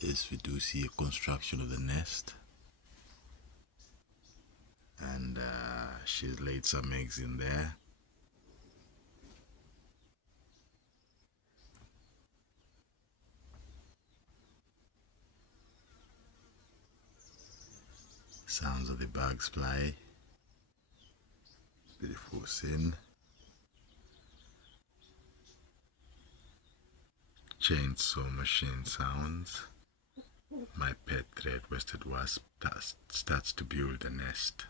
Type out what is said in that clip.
is we do see a construction of the nest, and she's laid some eggs in there. Sounds of the bugs fly. Beautiful scene. Chainsaw machine sounds. My pet red-breasted wasp starts to build a nest.